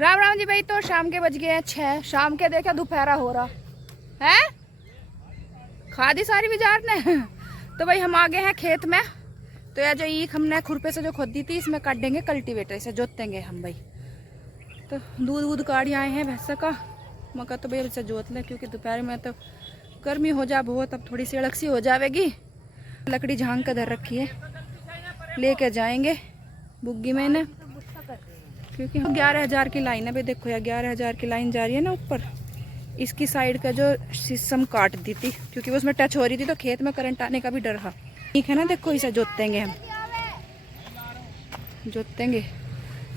राम राम जी भाई। तो शाम के बज गए हैं 6। शाम के देखा दोपहरा हो रहा है। खादी सारी बाजार ने। तो भाई हम आ गए हैं खेत में। तो यार जो ईख हमने खुरपे से जो खोदी थी इसमें काट देंगे, कल्टीवेटर से जोतेंगे हम भाई। तो दूध वूध काढ़ी आए हैं भैंस का। मका तो भाई से जोत ले क्योंकि दोपहर में तो गर्मी हो जा बहुत, अब थोड़ी सी अलग सी हो जाएगी। लकड़ी झांग कर धर रखी है, लेके जाएंगे बुग्गी में ना, क्योंकि 11,000 की लाइन है भाई। देखो यार 11,000 की लाइन जा रही है ना ऊपर। इसकी साइड का जो शीशम काट दी थी क्योंकि वो उसमें टच हो रही थी, तो खेत में करंट आने का भी डर था। ठीक है ना, देखो इसे जोतेंगे हम, जोतेंगे।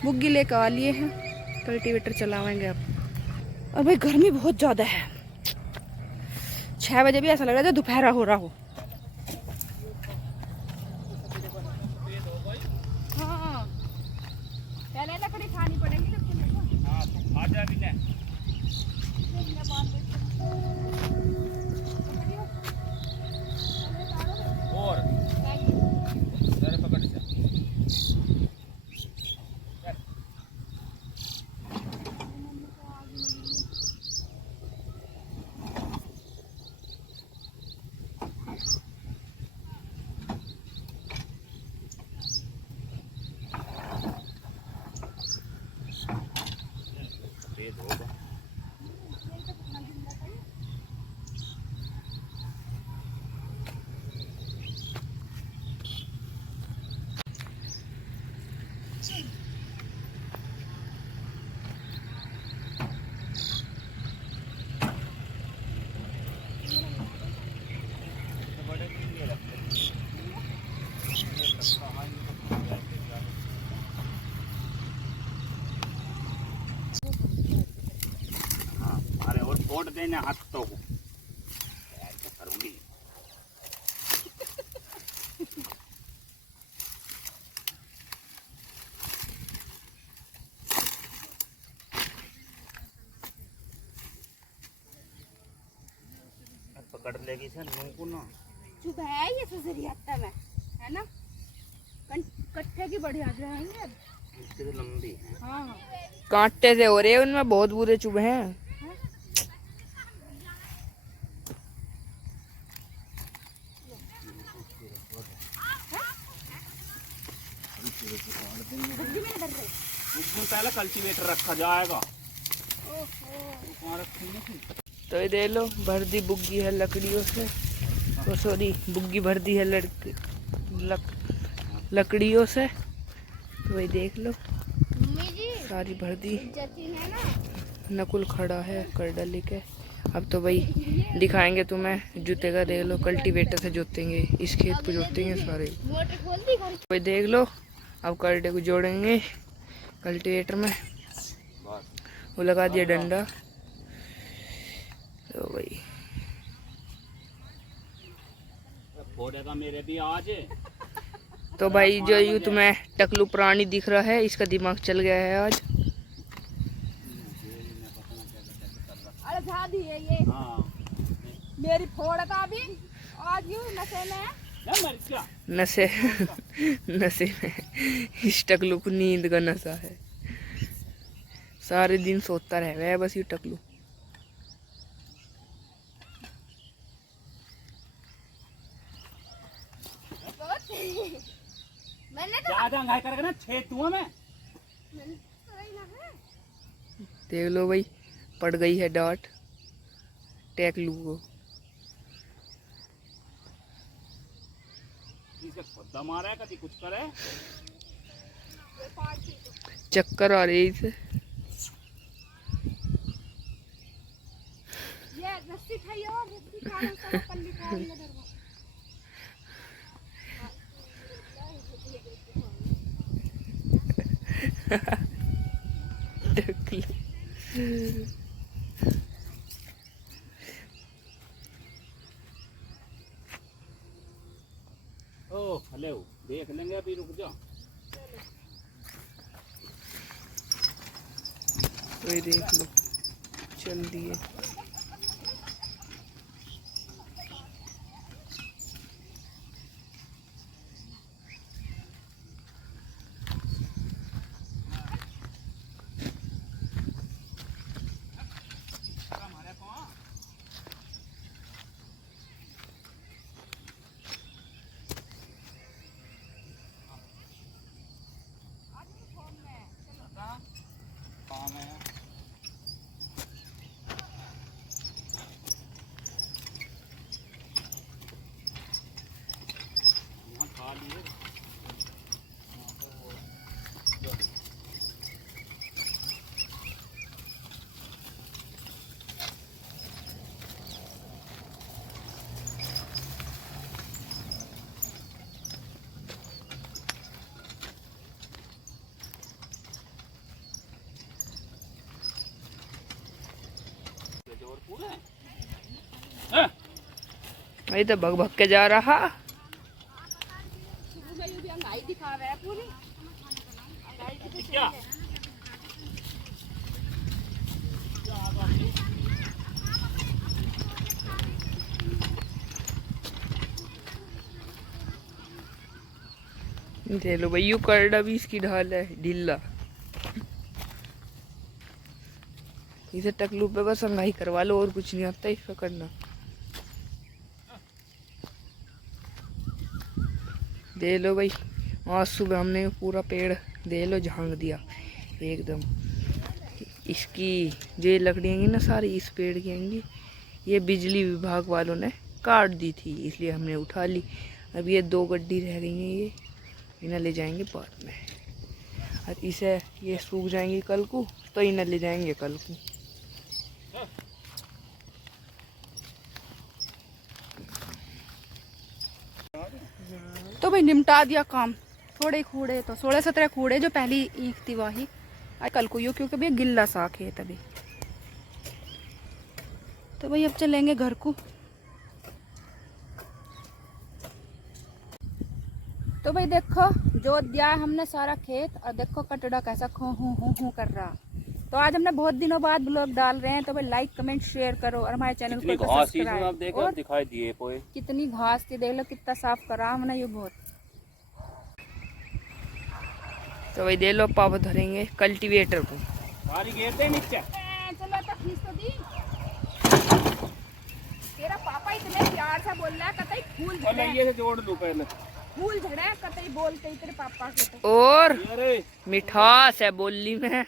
बुग्गी लेकर आ लिए हैं, कल्टीवेटर चलाएंगे अब। और भाई गर्मी बहुत ज़्यादा है। 6 बजे भी ऐसा लग रहा था दोपहर हो रहा हो। हाँ पहले लकड़ी खानी पड़ेगी। और पकड़ होगा। अरे और छोड़ देने हाथ तो करूंगी। पकड़ लेगी सर नूकू ना चुप है ये सुसरी हत्ता में है ना। कट्टे की बढ़िया जाएंगे इससे तो लंबी है। हाँ कांटे से हो रहे हैं, उनमें बहुत बुरे चुभ हैं। पहले कल्टीवेटर रखा जाएगा। तो ये देख लो, भर दी बुग्गी है लकड़ियों से। तो सॉरी, बुग्गी भर दी है लकड़ियों से। तो वही देख लो, सारी भर दी। नकुल खड़ा है करडा लेके। अब तो भाई दिखाएंगे तुम्हें जुतेगा। देख लो कल्टीवेटर से जोतेंगे, इस खेत को जोतेंगे सारे। भाई देख लो, अब करडे को जोड़ेंगे कल्टीवेटर में। वो लगा दिया डंडा। तो भाई फोड़ेगा मेरे भी आज। तो भाई जो यूँ तुम्हें टकलू प्राणी दिख रहा है, इसका दिमाग चल गया है आज। अरे शादी है ये। हाँ मेरी फोड़ता भी आज यूं नशे में। नशे नशे में इस टकलू को नींद का नशा है। सारे दिन सोता रह गया बस ये टकलू। ज्यादा करके ना छेतुआ में देख लो भाई, पड़ गई है डांट टकलू को। खुदा मारा है, कभी कुछ करे। चक्कर आ रही इसे। ये रस्सी खाई और रस्सी खा लो सब पल्ली खा लो दरवा। ओ हेलो, देख लेंगे अभी, रुक जाओ। वही देख लो, चल दिए। हाँ? वही तो भग भग के जा रहा। दिखा रहा है पूरी क्या दे लो भाई, यू करड़ा भी इसकी ढाल है ढीला। इसे टकलू पे बस अंगाई करवा लो और कुछ नहीं आता इसका करना। दे लो भाई, आज सुबह हमने पूरा पेड़ दे लो झांक दिया एकदम। इसकी जो ये लकड़ियाँ हैं ना सारी इस पेड़ की आएंगी, ये बिजली विभाग वालों ने काट दी थी इसलिए हमने उठा ली। अब ये 2 गड्डी रह गई हैं, ये इन्हें ले जाएंगे बाद में। और इसे ये सूख जाएंगी कल को तो इन्हें ले जाएंगे कल को। तो भाई निपटा दिया काम। थोड़े कूड़े तो 16-17 कूड़े जो पहली ईख थी वही कल को यूँ, क्योंकि भैया गिल्ला सा खेत अभी। तो भाई अब चलेंगे घर को। तो भाई देखो जोत दिया है हमने सारा खेत, और देखो कटड़ा कैसा खो हूँ कर रहा। तो आज हमने बहुत दिनों बाद ब्लॉग डाल रहे हैं, तो भाई लाइक कमेंट शेयर करो और हमारे चैनल को सब्सक्राइब। और दिखाई दिए पोए कितनी घास थी देख लो, कितना साफ करा हमने ये बहुत। तो भाई दे लो पाव धरेंगे कल्टीवेटर को। सारी घेरते नीचे चलो तो खींच तो दी। तेरा पापा इतने प्यार से बोल रहा है, कतई फूल झड़े ये से जोड़ लूं पहले। फूल झड़े कतई बोलते ही तेरे पापा के। तो और अरे मिठास है बोली में। हम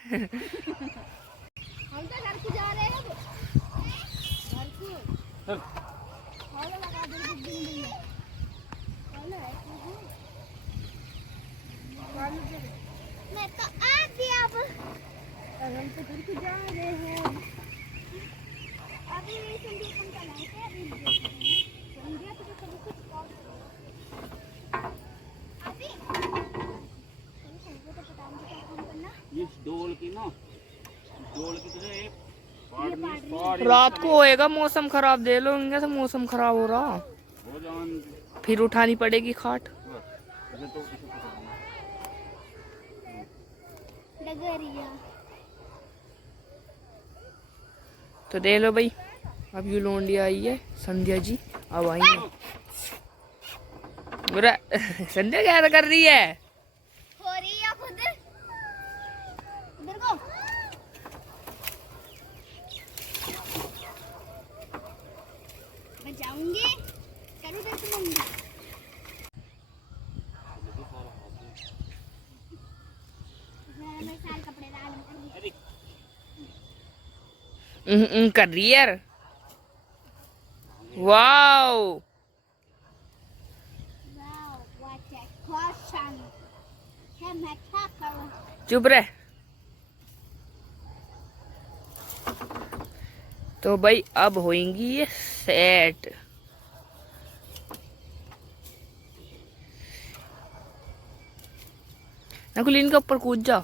तो घर को जा रहे हैं, घर को चल खाना लगा दे कुछ दिन में। खाना है मैं तो आ गया। अब हम तो घर को जा रहे हैं। अभी संदीप का नाम है, अभी संदीप तो सब कुछ अभी तो पता नहीं क्या काम करना। ये डोल की ना, डोल की तुझे पाड़ रात को होएगा मौसम खराब, दे लो इनके से मौसम खराब हो रहा, हो जान फिर उठानी पड़ेगी खाट। तो दे लो भाई, अब यू लोंडी आई है संध्या जी, अब आई है। बुरा संध्या क्या कर रही है? हो रही है खुद इधर को। मैं जाऊंगी करूँ तो मंगी। मैं सारे कपड़े डाल कर रही है यार। वाओ चुप रहे। तो भाई अब होएंगी ये सेट। नकुल इनके ऊपर कूद जा।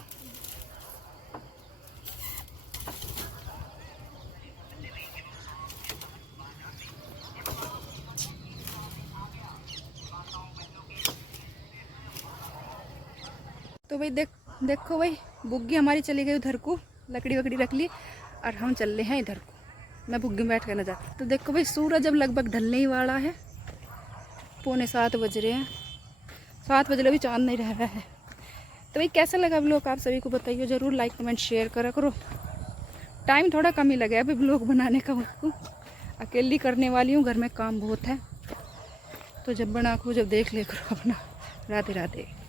तो भाई देखो भाई बुग्गी हमारी चली गई उधर को, लकड़ी वकड़ी रख ली और हम चल रहे हैं इधर को। मैं बुग्गी में बैठ कर न जा। तो देखो भाई सूरज अब लगभग ढलने ही वाला है, 6:45 बज रहे हैं। 7 बजे अभी चांद नहीं रह रहा है। तो भाई कैसा लगा ब्लॉग आप सभी को बताइए ज़रूर, लाइक कमेंट शेयर करा करो। टाइम थोड़ा कम ही लगे अभी ब्लॉग बनाने का, उसको अकेली करने वाली हूँ, घर में काम बहुत है। तो जब बना को जब देख ले करो अपना। राधे राधे।